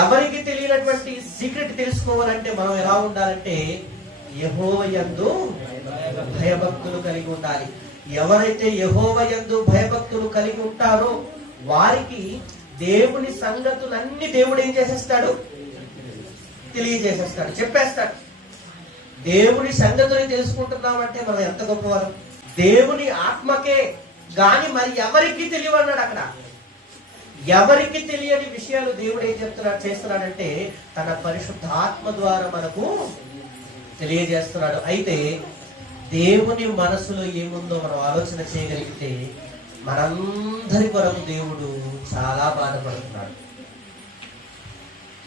ఎవరికి తెలియనటువంటి సీక్రెట్ తెలుసుకోవాలంటే మనం ఎలా ఉండాలంటే యెహోవా యందు భయభక్తులు కలిగి ఉండాలి. ఎవరైతే యెహోవా యందు భయభక్తులు కలిగి ఉంటారో వారికి దేవుని సంగతులన్నీ దేవుడు ఏం చేసేస్తాడు? తెలియజేసేస్తాడు, చెప్పేస్తాడు. దేవుని సంగతులు తెలుసుకుంటున్నామంటే మనం ఎంత గొప్పవారు. దేవుని ఆత్మకే గాని మరి ఎవరికి తెలియవన్నాడు. అక్కడ ఎవరికి తెలియని విషయాలు దేవుడు ఏం చేస్తున్నాడంటే తన పరిశుద్ధాత్మ ద్వారా మనకు తెలియజేస్తున్నాడు. అయితే దేవుని మనసులో ఏముందో మనం ఆలోచన చేయగలిగితే మనందరి కొరకు దేవుడు చాలా బాధపడుతున్నాడు,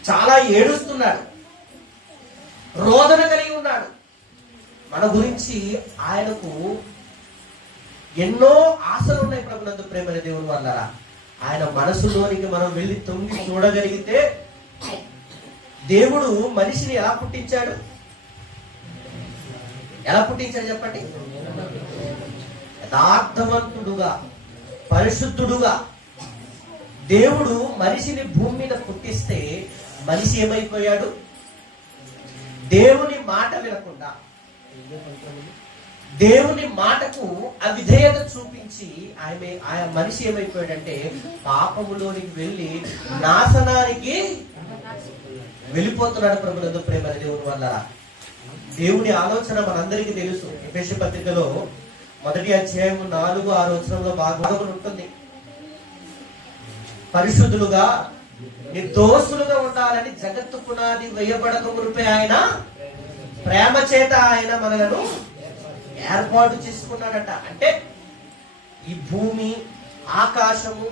చాలా ఏడుస్తున్నాడు, రోదన కలిగి ఉన్నాడు. మన గురించి ఆయనకు ఎన్నో ఆశలు ఉన్నాయి. ప్రభునందు ప్రేమైన దేవుని వల్ల ఆయన మనసులోనికి మనం వెళ్ళి తొంగి చూడగలిగితే దేవుడు మనిషిని ఎలా పుట్టించాడు? ఎలా పుట్టించాడు చెప్పండి? యథార్థవంతుడుగా, పరిశుద్ధుడుగా దేవుడు మనిషిని భూమి మీద పుట్టిస్తే మనిషి ఏమైపోయాడు? దేవుని మాట వినకుండా, దేవుని మాటకు అవిధేయత చూపించి ఆయన మనిషి ఏమైపోయాడంటే పాపములోనికి వెళ్ళి నాశనానికి వెళ్ళిపోతున్నాడు. ప్రభునందు ప్రేమ దేవుని వల్ల దేవుని ఆలోచన మనందరికీ తెలుసు. ఎఫెసీ పత్రికలో 1వ అధ్యాయం 4-6 వచనంలో భాగం ఉంటుంది. పరిశుద్ధులుగా నిర్దోషులుగా ఉండాలని జగత్తు పునాది వేయబడక మునిపే ఆయన ప్రేమ చేత ఆయన మనలను ఏర్పాటు చేసుకున్నాడట. అంటే ఈ భూమి, ఆకాశము,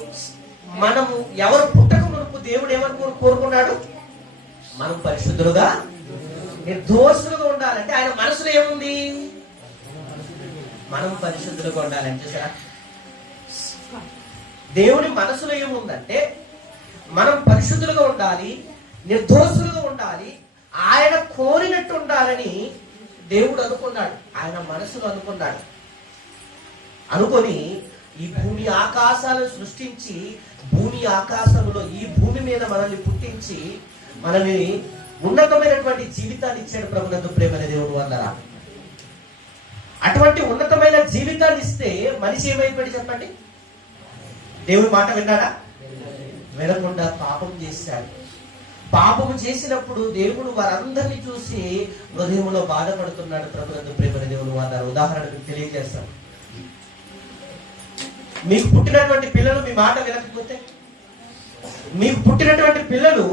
మనము ఎవరు పుట్టక మునుపు దేవుడు ఏమని కోరుకున్నాడు? మనం పరిశుద్ధులుగా నిర్దోషులుగా ఉండాలంటే ఆయన మనసులో ఏముంది? మనం పరిశుద్ధులుగా ఉండాలని. చూసారా, దేవుని మనసులో ఏముందంటే మనం పరిశుద్ధులుగా ఉండాలి, నిర్దోషులుగా ఉండాలి, ఆయన కోరినట్టు ఉండాలని దేవుడు అనుకున్నాడు. ఆయన మనసులో అనుకున్నాడు. అనుకొని ఈ భూమి ఆకాశాలను సృష్టించి భూమి ఆకాశంలో ఈ భూమి మీద మనల్ని పుట్టించి మనల్ని ఉన్నతమైనటువంటి జీవితాన్ని ఇచ్చాడు. ప్రభునందు ప్రేమైన దేవుడు వల్ల అటువంటి ఉన్నతమైన జీవితాన్ని ఇస్తే మనిషి ఏమైపోయాడు చెప్పండి? దేవుని మాట విన్నాడా? వినకుండా పాపం చేశాడు. పాపము చేసినప్పుడు దేవుడు వారందరినీ చూసి హృదయంలో బాధపడుతున్నాడు. ప్రభునందు ప్రేమైన దేవుడు వల్ల ఉదాహరణకు తెలియజేస్తాం. మీకు పుట్టినటువంటి పిల్లలు మీ మాట వినకపోతే, మీకు పుట్టినటువంటి పిల్లలు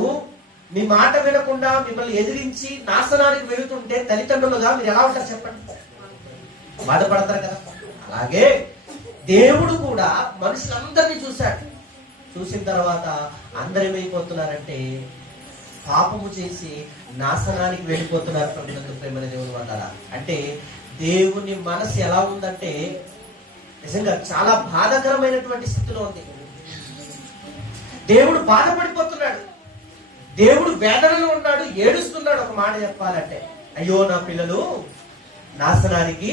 మీ మాట వినకుండా మిమ్మల్ని ఎదిరించి నాశనానికి వెళుతుంటే తల్లిదండ్రులుగా మీరు ఎలా ఉంటారు చెప్పండి? బాధపడతారు కదా. అలాగే దేవుడు కూడా మనుషులందరినీ చూశాడు. చూసిన తర్వాత అందరు ఏమైపోతున్నారంటే పాపము చేసి నాశనానికి వెళ్ళిపోతున్నారు. ప్రభునందు ప్రేమైన దేవుని వల్ల అంటే దేవుని మనసు ఎలా ఉందంటే నిజంగా చాలా బాధాకరమైనటువంటి స్థితిలో ఉంది. దేవుడు బాధపడిపోతున్నాడు, దేవుడు వేదనలో ఉన్నాడు, ఏడుస్తున్నాడు. ఒక మాట చెప్పాలంటే, అయ్యో నా పిల్లలు నాశనానికి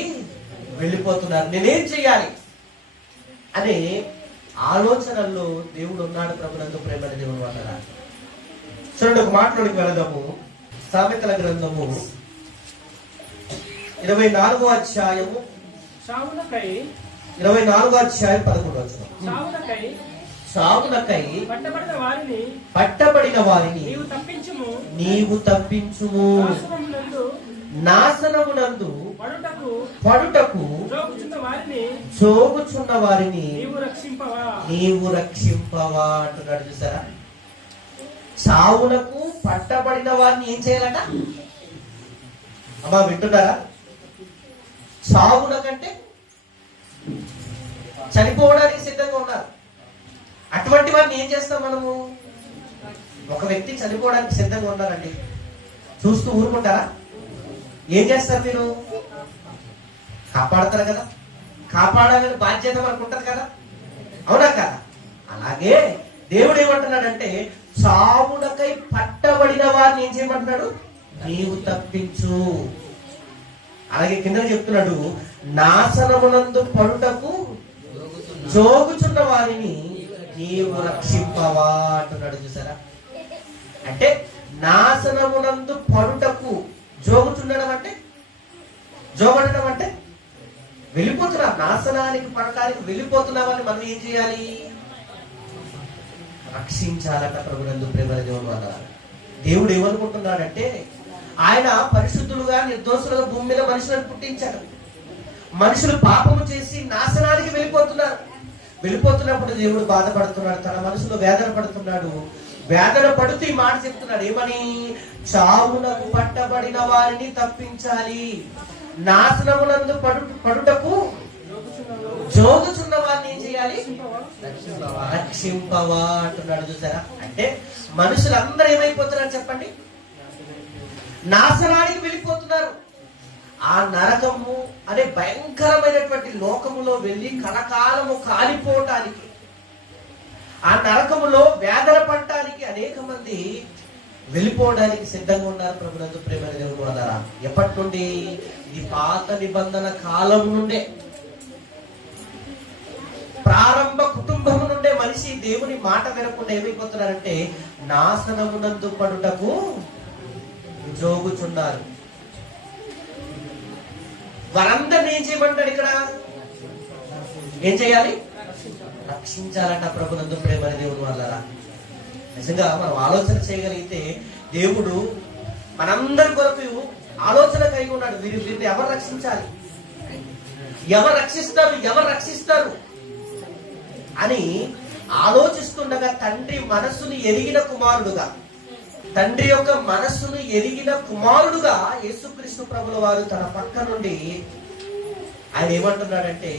వెళ్ళిపోతున్నారు, నేనేం చెయ్యాలి అనే ఆలోచనల్లో దేవుడు ఉన్నాడు. ప్రభునందు ప్రేమైన దేవుని వల్ల చూడండి, ఒక మాటలోకి వెళదాము. సామెతల గ్రంథము 24వ అధ్యాయము 24వ అధ్యాయం 11వ వచనం. సావునకై పట్టబడిన వారిని నీవు తప్పించుము, నాశనమునందు పడుటకు జోగుచున్న వారిని నీవు రక్షింపవా అంటున్నాడు. చూసారా, సావునకు పట్టబడిన వారిని ఏం చేయాలట? అమ్మా వింటున్నారా? సావునకంటే చనిపోవడానికి సిద్ధంగా ఉన్నారు. అటువంటి వారిని ఏం చేస్తాం మనము? ఒక వ్యక్తి చనిపోవడానికి సిద్ధంగా ఉన్నారండి, చూస్తూ ఊరుకుంటారా? ఏం చేస్తారు మీరు? కాపాడతారు కదా. కాపాడాలని బాధ్యత మనకు ఉంటది కదా, అవునా కదా? అలాగే దేవుడు ఏమంటున్నాడంటే సావునకై పట్టబడిన వారిని ఏం చేయమంటున్నాడు? నీవు తప్పించు. అలాగే కింద చెప్తున్నాడు, నాశనమునందు పడుటకు జోగుచున్న వారిని నీవు రక్షింపవా అంటున్నాడు. చూసారా, అంటే నాశనమునందు పడుటకు జోగుచుండడం అంటే జోగడటం అంటే వెళ్ళిపోతున్నా, నాశనానికి పడటానికి వెళ్ళిపోతున్నామని మనం ఏం చేయాలి? రక్షించాలట ప్రభునందు ప్రేమ దేవుని వల్ల. దేవుడు ఏమనుకుంటున్నాడంటే ఆయన పరిశుద్ధులుగా నిర్దోషులుగా భూమి మీద మనుషులను పుట్టించాడు. మనుషులు పాపము చేసి నాశనానికి వెళ్ళిపోతున్నప్పుడు దేవుడు బాధపడుతున్నాడు, తన మనసులో వేదన పడుతున్నాడు. వేదన పడుతూ ఈ మాట చెప్తున్నాడు, ఏమని? చావునకు పట్టబడిన వారిని తప్పించాలి, నాశనమునందు పడుటకు జోగుచున్న వారిని ఏం చేయాలి? రక్షింపవా అంటున్నాడు. చూసారా? అంటే మనుషులందరూ ఏమైపోతున్నారు చెప్పండి? నాశనానికి వెళ్ళిపోతున్నారు. ఆ నరకము అనే భయంకరమైనటువంటి లోకములో వెళ్ళి కలకాలము కాలిపోవటానికి, ఆ నరకములో వేదన పడటానికి అనేక మంది వెళ్ళిపోవడానికి సిద్ధంగా ఉన్నారు. ప్రభునందు ప్రేమ దేవుని వల్ల. ఎప్పటి నుండి? ఇది పాత నిబంధన కాలం నుండే, ప్రారంభ కుటుంబం నుండే మనిషి దేవుని మాట వినకుండా ఏమైపోతున్నారంటే నాశనమునందు పడుటకు జోగుచున్నారు. వారందరినీ ఏం చేయమంటాడు ఇక్కడ? ఏం చేయాలి? రక్షించాలంట ప్రభునందు ప్రేమ దేవుని వల్ల. నిజంగా మనం ఆలోచన చేయగలిగితే దేవుడు మనందరి కొరకు ఆలోచన కలిగి ఉన్నాడు. వీరిని ఎవరు రక్షించాలి, ఎవరు రక్షిస్తారు అని ఆలోచిస్తుండగా తండ్రి మనస్సును ఎరిగిన కుమారుడుగా, తండ్రి యొక్క మనస్సును ఎరిగిన కుమారుడుగా యేసుక్రీస్తు ప్రభుల వారు తన పక్క నుండి ఆయన ఏమంటున్నాడంటే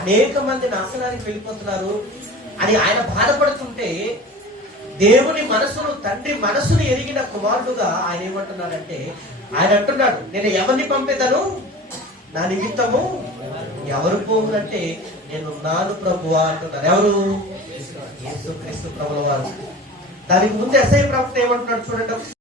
అనేక మంది నాశనానికి వెళ్ళిపోతున్నారు అని ఆయన బాధపడుతుంటే దేవుని మనసును, తండ్రి మనసును ఎరిగిన కుమారుడుగా ఆయన ఏమంటున్నాడంటే ఆయన అంటున్నాడు, నేను ఎవరిని పంపేదను, నా నిమిత్తము ఎవరు పోవునంటే నేనున్నాను ప్రభువా అంటున్నారు. ఎవరు? యేసుక్రీస్తు ప్రభుల వారు. దానికి ముందు యెషయా ప్రవక్త ఏమంటున్నాడు చూడండి.